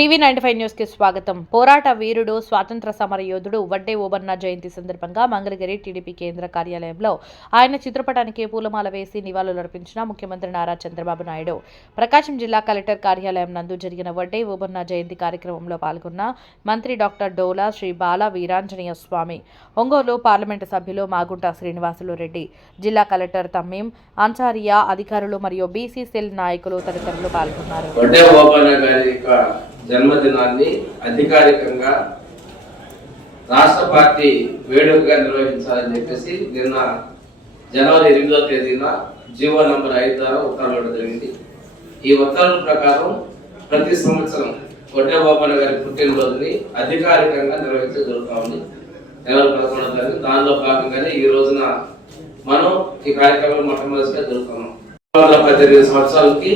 టీవీ95 news కి స్వాగతం. పోరాట వీరుడు స్వాతంత్ర సమర యోధుడు వడ్డే ఓబన్న జయంతి సందర్భంగా మంగళగిరి టీడీపీ కేంద్ర కార్యాలయంలో ఆయన చిత్రపటానికి పూలమాల వేసి నివాళులర్పించిన ముఖ్యమంత్రి నారా చంద్రబాబు నాయుడు. ప్రకాశం జిల్లా కలెక్టర్ కార్యాలయం నందు జరిగిన వడ్డే ఓబన్న జయంతి కార్యక్రమంలో పాల్గొన్న మంత్రి డాక్టర్ డోలా శ్రీ బాల వీరాంజనేయ స్వామి, ఒంగోలు పార్లమెంటు సభ్యులు మాగుంట శ్రీనివాసులు రెడ్డి, జిల్లా కలెక్టర్ తమ్మీం ఆన్సారియా, అధికారులు మరియు బీసీ సెల్ నాయకులు తదితరులు పాల్గొన్నారు. జన్మదినాన్ని అధికారికంగా రాష్ట్ర పార్టీ వేడుకగా నిర్వహించాలని చెప్పేసి నిన్న జనవరి 8వ తేదీన జీవో నంబర్ 5 ద్వారా ఉత్తర్వులు ఇవ్వడం జరిగింది. ఈ ఉత్తర్వుల ప్రకారం ప్రతి సంవత్సరం వడ్డే ఓబన్న గారి పుట్టినరోజుని అధికారికంగా నిర్వహించడం జరుగుతూ ఉంది. జనవరి 11వ తారీఖు దానిలో భాగంగానే ఈ రోజున మనం ఈ కార్యక్రమం మొట్టమొదటిగా జరుగుతున్నాం. 18 సంవత్సరాలకి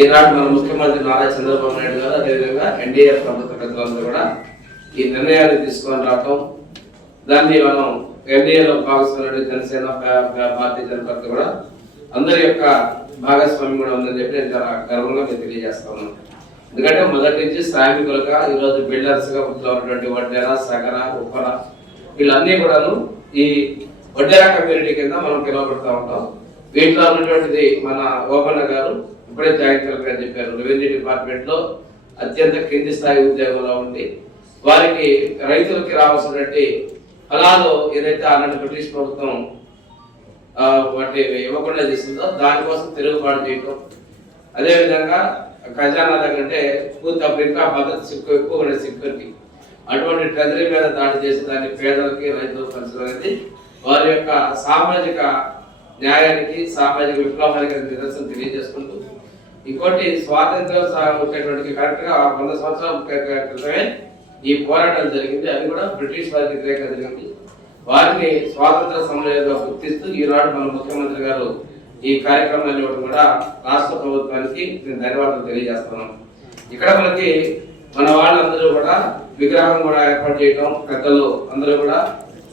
ఈనాడు మన ముఖ్యమంత్రి నారా చంద్రబాబు నాయుడు గారు, అదేవిధంగా ఎన్డీఏ ప్రభుత్వ పెద్దలందరూ కూడా ఈ నిర్ణయాన్ని తీసుకొని రావటం, దాన్ని మనం ఎన్డీఏలో భాగస్వామ్యం జనసేన, భారతీయ జనతా పార్టీ కూడా అందరి యొక్క భాగస్వామ్యం కూడా ఉందని చెప్పి నేను చాలా గర్వంగా నేను తెలియజేస్తా ఉన్నాను. ఎందుకంటే మొదటి నుంచి శ్రామికులుగా ఈరోజు బిల్డర్స్ గా ఉన్నటువంటి వడ్డేర, సగర, ఉప్పర వీళ్ళన్నీ కూడాను ఈ వడ్డేర కమ్యూనిటీ కింద మనం పిలువబడుతూ ఉంటాం. వీటిలో ఉన్నటువంటిది మన ఓబన్న గారు ఇప్పుడే జాయింట్ కలెక్టర్ అని చెప్పారు. రెవెన్యూ డిపార్ట్మెంట్ లో అత్యంత కింది స్థాయి ఉద్యోగంలో ఉండి వారికి రైతులకి రావాల్సినటువంటి ఫలాలు ఏదైతే ఆనాటి బ్రిటిష్ ప్రభుత్వం వాటి ఇవ్వకుండా చేసిందో దానికోసం తిరుగుబాటు చేయటం, అదేవిధంగా ఖజానా దగ్గర అంటే పూర్తి అప్పుడు ఇంకా భద్రత ఎక్కువ ఉండే సెక్యూరిటీ, అటువంటి ట్రెజరీ మీద దాడి చేసి దాన్ని పేదలకి రైతులకు పంచడం అనేది వారి యొక్క సామాజిక న్యాయానికి, సామాజిక విప్లవానికి నిదర్శనం తెలియజేసుకుంటూ, ఇంకోటి స్వాతంత్రం వచ్చేటువంటి కరెక్ట్ గా 100 సంవత్సరాల క్రితమే ఈ పోరాటం జరిగింది. అది కూడా బ్రిటిష్ వారికి వ్యతిరేకంగా జరిగింది. వారిని స్వాతంత్ర సమయంలో గుర్తిస్తూ ఈనాడు మన ముఖ్యమంత్రి గారు ఈ కార్యక్రమాన్ని కూడా రాష్ట్ర ప్రభుత్వానికి నేను ధన్యవాదాలు తెలియజేస్తున్నాను. ఇక్కడ మనకి మన వాళ్ళందరూ కూడా విగ్రహం కూడా ఏర్పాటు చేయడం, పెద్దలు అందరూ కూడా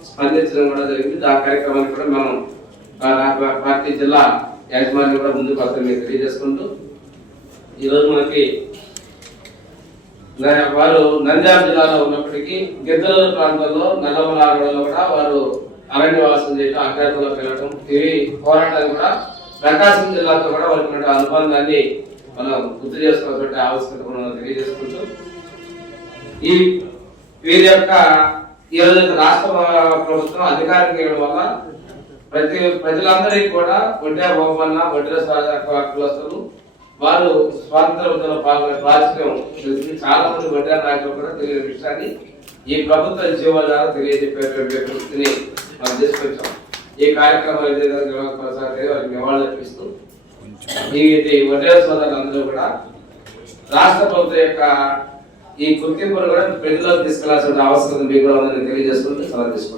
స్పందించడం కూడా జరిగింది. ఆ కార్యక్రమాన్ని కూడా మనం పార్టీ జిల్లా యాజమాన్యం కూడా ముందుకు వస్తారని మీకు తెలియజేసుకుంటూ, ఈరోజు మనకి వారు నంద్యాల జిల్లాలో ఉన్నప్పటికీ గిద్దలూరు ప్రాంతంలో నల్లమలాగడలో కూడా వారు అరణ్యవాసం చేయడం, అజ్ఞాతంలోకి వెళ్ళడం, ఇవి పోరాటాలు కూడా ప్రకాశం జిల్లాతో కూడా వారికి అనుబంధాన్ని మనం గుర్తు చేసుకోవాల్సిన ఆవశ్యకత కూడా మనం తెలియజేసుకుంటూ, ఈ వీరి యొక్క ఈరోజు రాష్ట్ర ప్రభుత్వం అధికారికంగా ఇవ్వడం వల్ల ప్రజలందరికీ కూడా వడ్డే ఓబన్న, వడ్డే కులస్తులు వారు స్వాతంత్ర ఉద్యమంలో పాల్గొనే ప్రాచుర్యం తెలిసి చాలా మంది వడ్డే నాయకులు కూడా తెలియని విషయాన్ని ఈ ప్రభుత్వ జీవోల ద్వారా తెలియజెప్పేటువంటి వృత్తిని మనం తీసుకొచ్చాం. ఈ కార్యక్రమాలు ఏదైనా కొనసాగితే వారికి నివాళులు అర్పిస్తూ ఇది వడ్డే సోదరులందరూ కూడా రాష్ట్ర ప్రభుత్వం యొక్క ఈ గుర్తింపును కూడా ప్రజలకు తీసుకెళ్లాల్సిన అవసరం మీకు కూడా ఉందని తెలియజేసుకుంటూ సలహా తీసుకుంటాం.